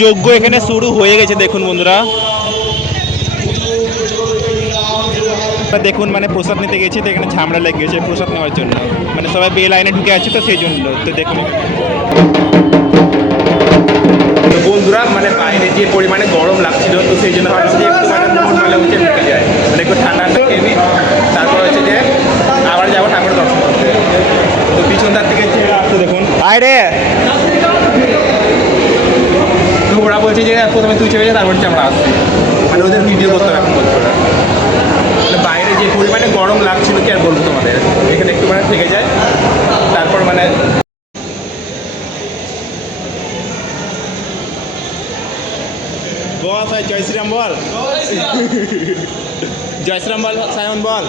যজ্ঞ এখানে শুরু হয়ে গেছে দেখুন বন্ধুরা। দেখুন মানে প্রসাদ নিতে গেছি তো এখানে ঝামেলা লেগে গেছে প্রসাদ নেওয়ার জন্য, মানে সবাই বে লাইনে ঢুকে আছে তো সেই জন্য। তো দেখুন তো বন্ধুরা মানে বাইরে যে পরিমাণে গরম লাগছিল তো সেই জন্য ভাবলাম যে একটু মানে মন ভালো হচ্ছে ঢুকে যায়, মানে একটু ঠান্ডা ঠান্ডা খেয়ে নিই, তারপর হচ্ছে যে আবার যাবো ঠাকুরের দর্শন করতে। তো পিছন তার থেকে যে আসতো দেখুন বাইরে, তো ওরা বলছে যে প্রথমে তুই চেপে যা তারপর হচ্ছে আমরা আসছি, মানে ওদের ভিডিও করতে হবে এখন বলছে ওরা। মানে বাইরে যে পরিমাণে গরম লাগছিল কি আর বলবো তোমাদের, এখানে একটু মানে থেকে যায় তারপর মানে বল ভাই জয় শ্রীরাম বল, জয় শ্রীরাম বল সায়ন বল।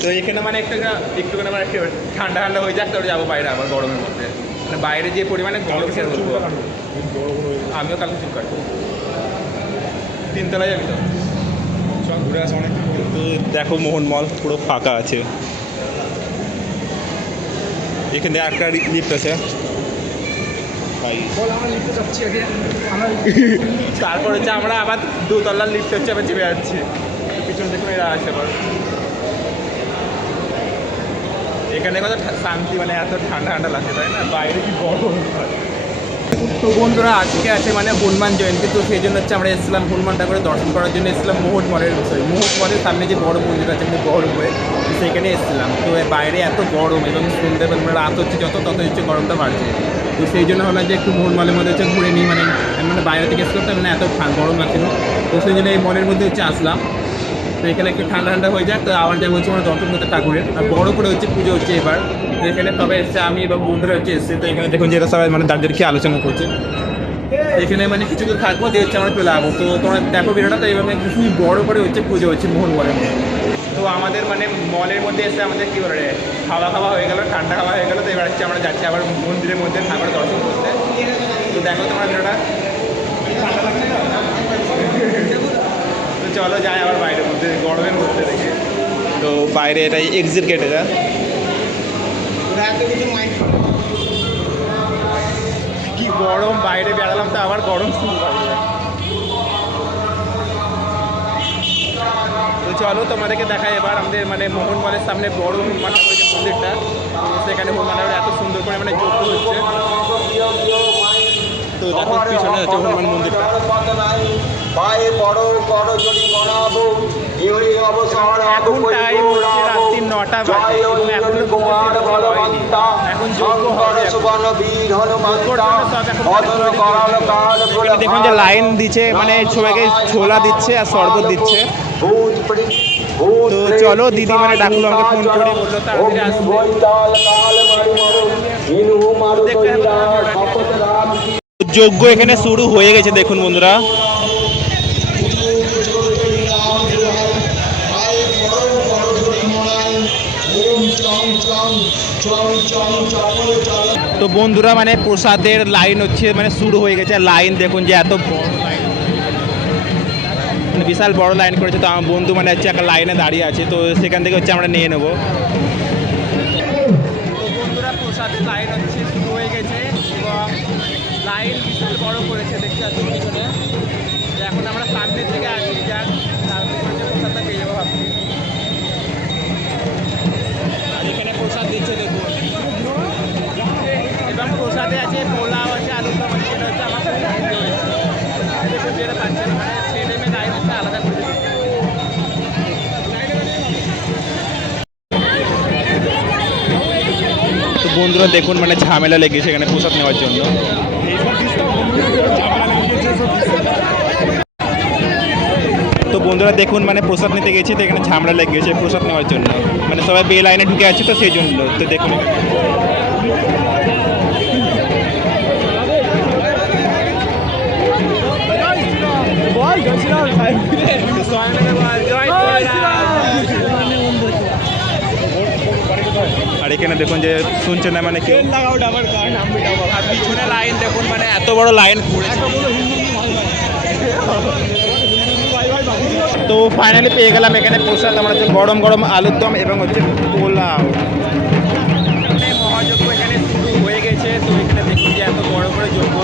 তো এখানে মানে একটুখানি মানে ঠান্ডা ঠান্ডা হয়ে যাক তারপরে যাবো বাইরে আবার গরমের মধ্যে, মানে বাইরে যে পরিমাণে গরম কি আর বলবো। আমিও কালকে চুল কাটবো, তিনতলায় যাবি তো ঘুরে আসা অনেক। কিন্তু দেখো মোহনমল পুরো ফাঁকা আছে, এখানে একটা লিফট আছে তারপর হচ্ছে আমরা আবার দোতলার লিফট হচ্ছে আবার চেপে যাচ্ছি, পিছন দেখুন এরা আসে আবার। এখানে কত শান্তি, মানে এত ঠান্ডা ঠান্ডা লাগছে তাই না, বাইরে কি গরম। তো বন্ধুরা আজকে আছে মানে হনুমান জয়ন্তী, তো সেই জন্য হচ্ছে আমরা এসেছিলাম হনুমান ঠাকুরের দর্শন করার জন্য এসেছিলাম মুহূর্তমলের সামনে যে বড় মন্দির আছে মানে বড় হয়ে সেখানে এসেছিলাম। তো বাইরে এত গরম এবং সন্ধ্যেবেলা মানে রাত হচ্ছে যত তত হচ্ছে গরমটা বাড়ছে, তো সেই জন্য হলো যে একটু মলের মধ্যে হচ্ছে ঘুরে নিই, মানে আমি মানে বাইরে থেকে এসে করতে মানে এত গরম লাগছিল, তো সেই জন্য এই মলের মধ্যে হচ্ছে আসলাম। তো এখানে একটু ঠান্ডা ঠান্ডা হয়ে যায়, তো আবার যাবো হচ্ছে আমরা দর্শন করতে ঠাকুরের, আর বড় করে হচ্ছে পুজো হচ্ছে এবার। তো এখানে তবে এসছে আমি এবং বন্ধুরা হচ্ছে এসছে, তো এখানে দেখুন যেটা সবাই মানে তাদের কি আলোচনা করছে, এখানে মানে কিছু তো থাকবো দিয়ে হচ্ছে আমরা চলে আসবো। তো তোমরা দেখো ভিডিওটা, তো এইভাবে খুবই বড় করে হচ্ছে পুজো হচ্ছে মোহন মলের মধ্যে। তো আমাদের মানে মলের মধ্যে এসে আমাদের কী বলে খাওয়া খাওয়া হয়ে গেলো, ঠান্ডা খাওয়া হয়ে গেলো, তো এবার হচ্ছে আমরা যাচ্ছি আবার মন্দিরের মধ্যে ঠাকুর দর্শন করতে। তো দেখো তোমরা ভিডিওটা, ঠান্ডা লাগছে না? তো চলো যাই আবার বাইরের মধ্যে গরমের মধ্যে দেখে। তো বাইরে এটা এক্সিট গেট, এটা কি গরম, বাইরে বেড়ালাম তো আবার গরম শুরু হয়ে যায়। তো চলো তোমাদেরকে দেখাই এবার আমাদের মানে মোহন মলের সামনে বড় হনুমান ঠাকুরের যে মন্দিরটা, তো সেখানে হনুমান ঠাকুর এত সুন্দর করে মানে যজ্ঞ হচ্ছে। তো দেখো পিছনে হচ্ছে হনুমান মন্দিরটা। এখন টাইম হচ্ছে রাত্রি 9টা বাজে এবং এখনো এখন যজ্ঞ হবে। দেখুন যে লাইন দিচ্ছে, মানে সবাইকে ছোলা দিচ্ছে আর শরবত দিচ্ছে। তো চলো দিদি মানে ডাকলো আমাকে ফোন করে, বললো তাড়াতাড়ি আসবে। যজ্ঞ এখানে শুরু হয়ে গেছে দেখুন বন্ধুরা। তো বন্ধুরা মানে প্রসাদের লাইন হচ্ছে মানে শুরু হয়ে গেছে, লাইন দেখুন যে এত বড় লাইন, মানে বিশাল বড় লাইন করেছে। তো আমার বন্ধু মানে হচ্ছে একটা লাইনে দাঁড়িয়ে আছে, তো সেখান থেকে হচ্ছে আমরা নিয়ে নেবো। তো বন্ধুরা প্রসাদের লাইন হচ্ছে শুরু হয়ে গেছে এবং লাইন বিশাল বড় করেছে দেখতে পাচ্ছি পিছনে। এখন আমরা সামনের দিকে আসি, যাক তারপরে প্রসাদটা পেয়ে যাবো ভাবছি। আর এখানে প্রসাদ দিচ্ছে দেখুন, এবং প্রসাদে আছে পোলাও আছে, আলু দম আছে, সেটা হচ্ছে আমার খুব পছন্দ হয়েছে। দেখুন যেটা পাচ্ছেন মানে ছেলে মেয়ে লাইন হচ্ছে আলাদা করে। তো বন্ধুরা দেখুন মানে ঝামেলা লেগেছে এখানে প্রসাদ নেওয়ার জন্য। তো বন্ধুরা দেখুন মানে প্রসাদ নিতে গেছি তো এখানে ঝামেলা লেগেছে প্রসাদ নেওয়ার জন্য, মানে সবাই বে লাইনে ঢুকে আছে তো সেই জন্য। তো দেখুন আর এখানে দেখুন যে শুনছেন না মানে কেউ, আর পিছনে লাইন দেখুন মানে এত বড় লাইন পড়েছে। তো ফাইনালি পেয়ে গেলাম এখানে প্রসাদ, আমরা হচ্ছে গরম গরম আলুর দম এবং হচ্ছে পোলাও। মহাযজ্ঞ এখানে শুরু হয়ে গেছে, তো এখানে দেখুন যে এত বড় করে যজ্ঞ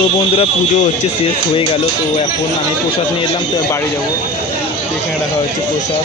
তো বন্ধুরা পুজো হচ্ছে শেষ হয়ে গেল, তো এখন আমি প্রসাদ নিয়ে এলাম, তো বাড়ি যাবো। এখানে রাখা হচ্ছে প্রসাদ।